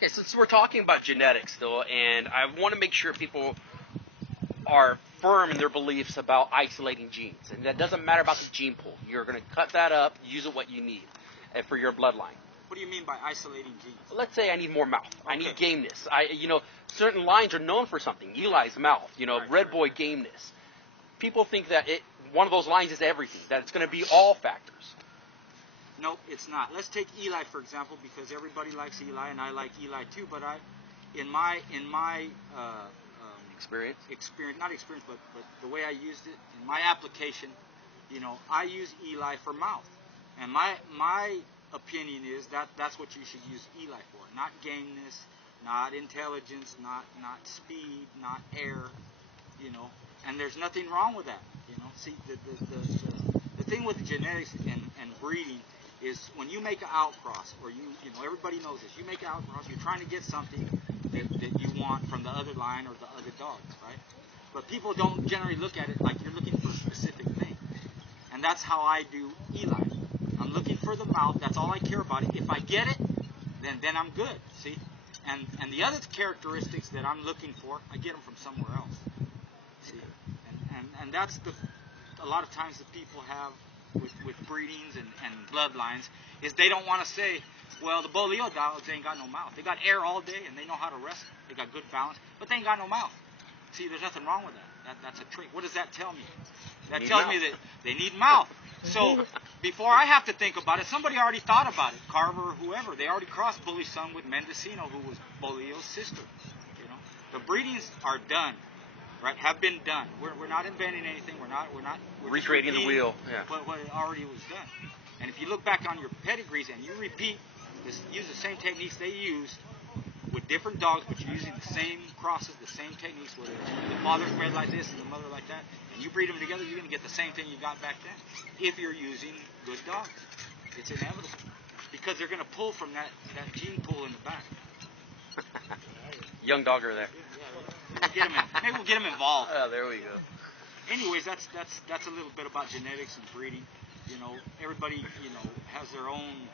Okay, since we're talking about genetics, though, and I want to make sure people are firm in their beliefs about isolating genes, and that doesn't matter about the gene pool. You're going to cut that up, use it what you need for your bloodline. What do you mean by isolating genes? Let's say I need more mouth. Okay. I need gameness. Certain lines are known for something. Eli's mouth. Red Boy gameness. People think that one of those lines is everything. That it's going to be all factors. Nope, it's not. Let's take Eli for example, because everybody likes Eli, and I like Eli too. But in my Experience, not experience, but the way I used it in my application, I use Eli for mouth, and my opinion is that's what you should use Eli for. Not gameness, not intelligence, not speed, not air, and there's nothing wrong with that. See, the thing with genetics and breeding is when you make an outcross, or everybody knows this, you make an outcross, you're trying to get something that you want from the other line or the other dogs, right? But people don't generally look at it like you're looking for a specific thing. And that's how I do Eli. I'm looking for the mouth, that's all I care about. If I get it, then I'm good, see? And the other characteristics that I'm looking for, I get them from somewhere else. See? And that's a lot of times that people have with breedings and bloodlines is they don't want to say, well, the Boleo dogs ain't got no mouth. They got air all day and they know how to wrestle. They got good balance, but they ain't got no mouth. See, there's nothing wrong with that. That's a trait. What does that tell me? That tells me that they need mouth. So before I have to think about it, somebody already thought about it. Carver or whoever. They already crossed Bully's son with Mendocino, who was Boleo's sister. The breedings are done. Right, have been done. We're not inventing anything. We're recreating the wheel. Yeah. What already was done. And if you look back on your pedigrees and you use the same techniques they used with different dogs, but you're using the same crosses, the same techniques, whether the father's bred like this and the mother like that, and you breed them together, you're going to get the same thing you got back then. If you're using good dogs, it's inevitable because they're going to pull from that gene pool in the back. Young dogger there. Maybe we'll get them involved. Oh, there we go. Anyways, that's a little bit about genetics and breeding. Everybody has their own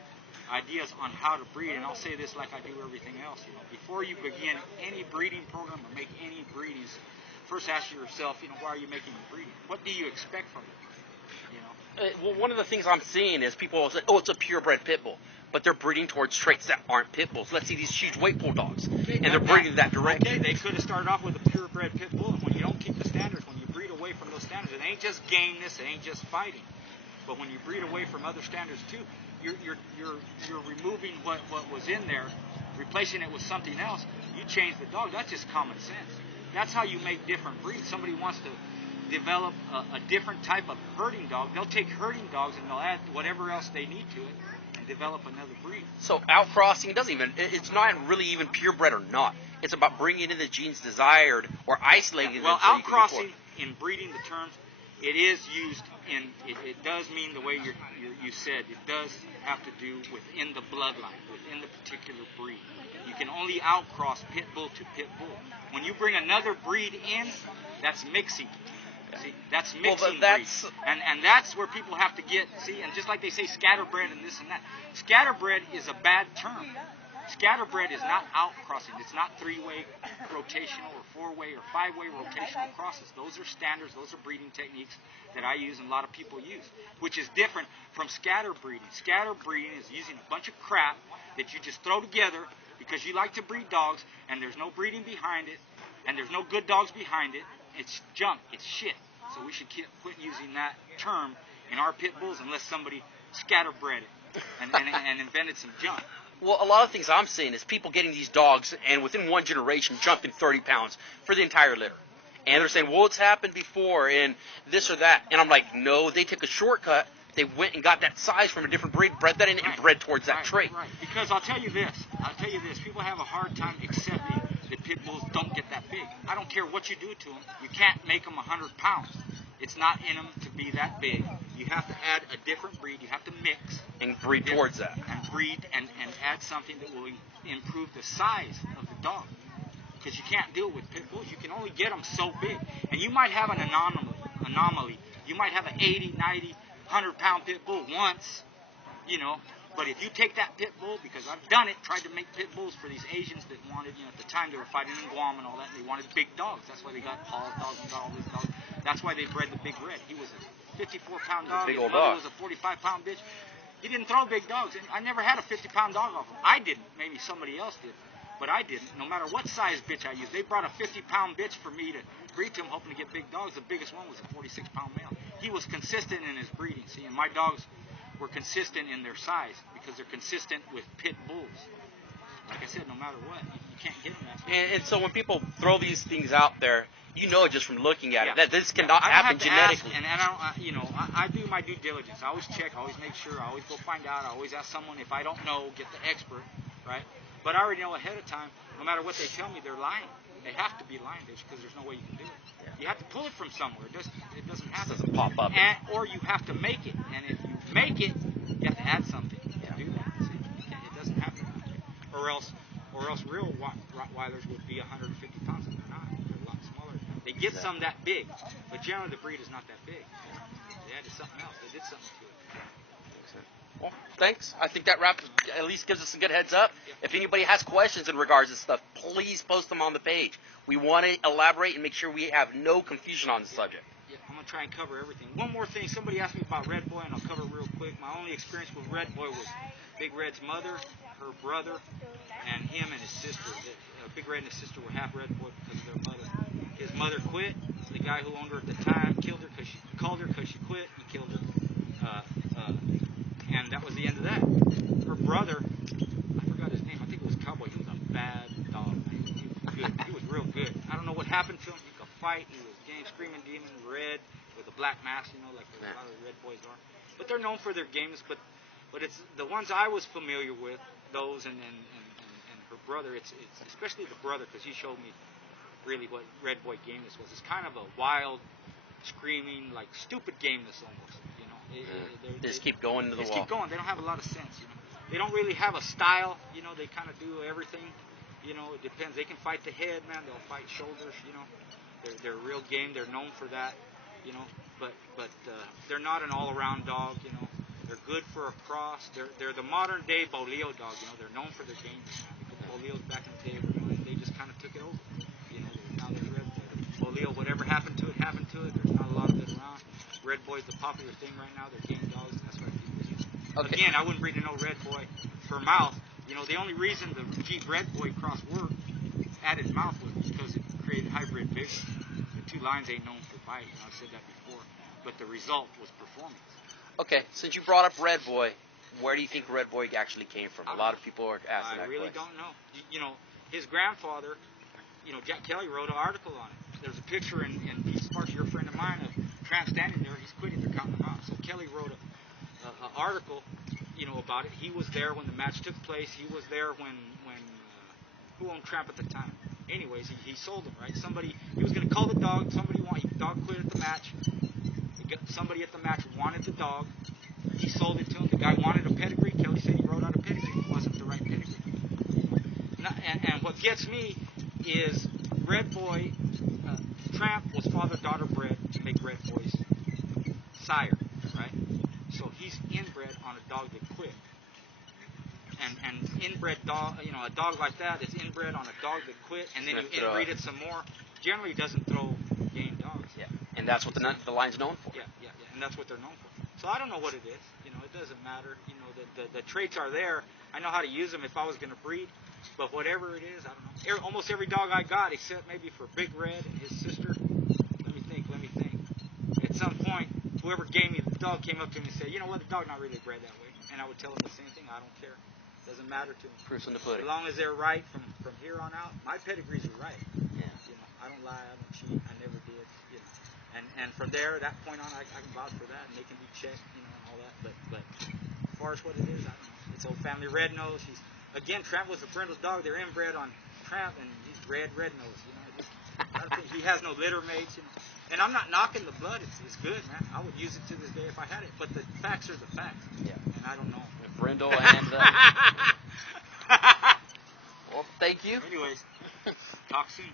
ideas on how to breed, and I'll say this like I do everything else. Before you begin any breeding program or make any breedings, first ask yourself, why are you making the breeding? What do you expect from it? Well, one of the things I'm seeing is people say, "Oh, it's a purebred pit bull," but they're breeding towards traits that aren't pit bulls. Let's see these huge weight pull dogs, and they're breeding that direction. Okay, they could have started off with a purebred pit bull, and when you don't keep the standards, when you breed away from those standards, it ain't just gameness, it ain't just fighting, but when you breed away from other standards too, you're removing what was in there, replacing it with something else. You change the dog. That's just common sense. That's how you make different breeds. Somebody wants to develop a different type of herding dog. They'll take herding dogs and they'll add whatever else they need to it and develop another breed. So outcrossing it's not really even purebred or not. It's about bringing in the genes desired or isolating them. Well, outcrossing in breeding the terms, it is used it does mean the way you said. It does have to do within the bloodline, within the particular breed. You can only outcross pit bull to pit bull. When you bring another breed in, that's mixing. See, that's mixing breeds. And that's where people have to get, and just like they say scatterbred and this and that. Scatterbred is a bad term. Scatterbred is not outcrossing. It's not three-way rotational or four-way or five-way rotational crosses. Those are standards. Those are breeding techniques that I use and a lot of people use, which is different from scatter breeding. Scatter breeding is using a bunch of crap that you just throw together because you like to breed dogs and there's no breeding behind it and there's no good dogs behind it. It's junk. It's shit. So we should quit using that term in our pit bulls unless somebody scatterbred it and invented some junk. Well, a lot of things I'm seeing is people getting these dogs and within one generation jumping 30 pounds for the entire litter. And they're saying, well, it's happened before and this or that. And I'm like, no, they took a shortcut. They went and got that size from a different breed, bred that in, and bred towards that trait. Right. Because I'll tell you this. People have a hard time accepting that pit bulls don't get that big. I don't care what you do to them. You can't make them 100 pounds. It's not in them to be that big. You have to add a different breed. You have to mix. And breed towards that. And breed and add something that will improve the size of the dog. Because you can't deal with pit bulls. You can only get them so big. And you might have an anomaly. You might have an 80, 90, 100-pound pit bull once, But if you take that pit bull, because I've done it, tried to make pit bulls for these Asians that wanted, at the time they were fighting in Guam and all that, and they wanted big dogs. That's why they got Paul dogs and got all these dogs. That's why they bred the Big Red. He was a 54-pound dog. Big His old mother dog. was a 45-pound bitch. He didn't throw big dogs. And I never had a 50-pound dog off him. I didn't. Maybe somebody else did. But I didn't. No matter what size bitch I used. They brought a 50-pound bitch for me to breed to him, hoping to get big dogs. The biggest one was a 46-pound male. He was consistent in his breeding. See, and my dogs were consistent in their size because they're consistent with pit bulls. Like I said, no matter what, you can't get them that big. And so when people throw these things out there, you know just from looking at Yeah. it that this cannot I don't happen have to genetically. ask, and I do my due diligence. I always check, I always make sure, I always go find out. I always ask someone. If I don't know, get the expert, right? But I already know ahead of time, no matter what they tell me, they're lying. They have to be lying because there's no way you can do it. Yeah. You have to pull it from somewhere. It doesn't happen. It doesn't pop up. Or you have to make it. And if you make it, you have to add something Yeah. to do that. See? It doesn't happen that way. Or else real Rottweilers would be 150 pounds, and they're not. They're a lot smaller. They get some that big, but generally the breed is not that big. They added something else. They did something to it. Well, thanks. I think that wraps, at least gives us some good heads up. If anybody has questions in regards to stuff, please post them on the page. We want to elaborate and make sure we have no confusion on the subject. Yeah, I'm going to try and cover everything. One more thing. Somebody asked me about Red Boy, and I'll cover it real quick. My only experience with Red Boy was Big Red's mother, her brother, and him and his sister. Big Red and his sister were half Red Boy because of their mother. His mother quit. The guy who owned her at the time killed her because she called her because she quit. He killed her. And that was the end of that. Her brother, I forgot his name. I think it was Cowboy. He was a bad dog, man. He was good. He was real good. I don't know what happened to him. He could fight. He was game screaming demon, red with a black mask, like a lot of the Red Boys are. But they're known for their games. But it's the ones I was familiar with. Those and her brother. It's especially the brother because he showed me really what Red Boy gameness was. It's kind of a wild, screaming, like stupid gameness almost. They just keep going to the They just wall. keep going. They don't have a lot of sense. They don't really have a style. They kind of do everything. It depends. They can fight the head, man. They'll fight shoulders. They're real game. They're known for that. But they're not an all-around dog. They're good for a cross. They're the modern day Boleo dog. They're known for their game. Boleos back in the day, they just kind of took it over. Now they're Red Boy. Boleo, whatever happened to it, happened to it. There's not a lot of it around. Red Boy's the popular thing right now. They're game dogs, and that's why people use them. Okay. Again, I wouldn't breed no Red Boy for mouth. The only reason the Jeep Red Boy cross worked, added mouth, was because it created hybrid vision. The two lines ain't known for bite. I've said that before. But the result was performance. Okay, since you brought up Red Boy, where do you think Red Boy actually came from? A lot of people are asking that I really question. don't know. His grandfather, Jack Kelly wrote an article on it. There's a picture in Pete Sparks, your friend of mine, of Tramp standing there. He's quitting. They're counting them out. So Kelly wrote an article, about it. He was there when the match took place. He was there when who owned Tramp at the time? Anyways, he sold him, right? He was going to call the dog. Dog quit at the match. Somebody at the match wanted the dog. He sold it to him. The guy wanted a pedigree. Kelly said he wrote out a pedigree. It wasn't the right pedigree. And what gets me is Red Boy, Tramp was father-daughter bred to make Red Boy's sire, right? So he's inbred on a dog that quit. And inbred dog, a dog like that is inbred on a dog that quit, and then you inbreed it some more. Generally doesn't throw game dogs. Yeah, and that's what the line's known for. Yeah, and that's what they're known for. So I don't know what it is. It doesn't matter. The traits are there. I know how to use them if I was going to breed. But whatever it is, I don't know. Almost every dog I got, except maybe for Big Red and his sister. Let me think. At some point, whoever gave me the dog came up to me and said, "You know what? The dog's not really bred that way." And I would tell them the same thing. I don't care. Doesn't matter to me. Proof's in the pudding. As long as they're right from here on out, my pedigrees are right. Yeah. I don't lie. I don't cheat. I never did. And from there, that point on, I can vouch for that, and they can be checked, and all that. But as far as what it is, I don't know. It's old family red nose. Again, Tramp was a parental dog. They're inbred on Tramp, and he's red nose. I don't think he has no litter mates. And I'm not knocking the blood. It's good, man. I would use it to this day if I had it. But the facts are the facts. Yeah. And I don't know. Brindle and. Well, thank you. Anyways, talk soon.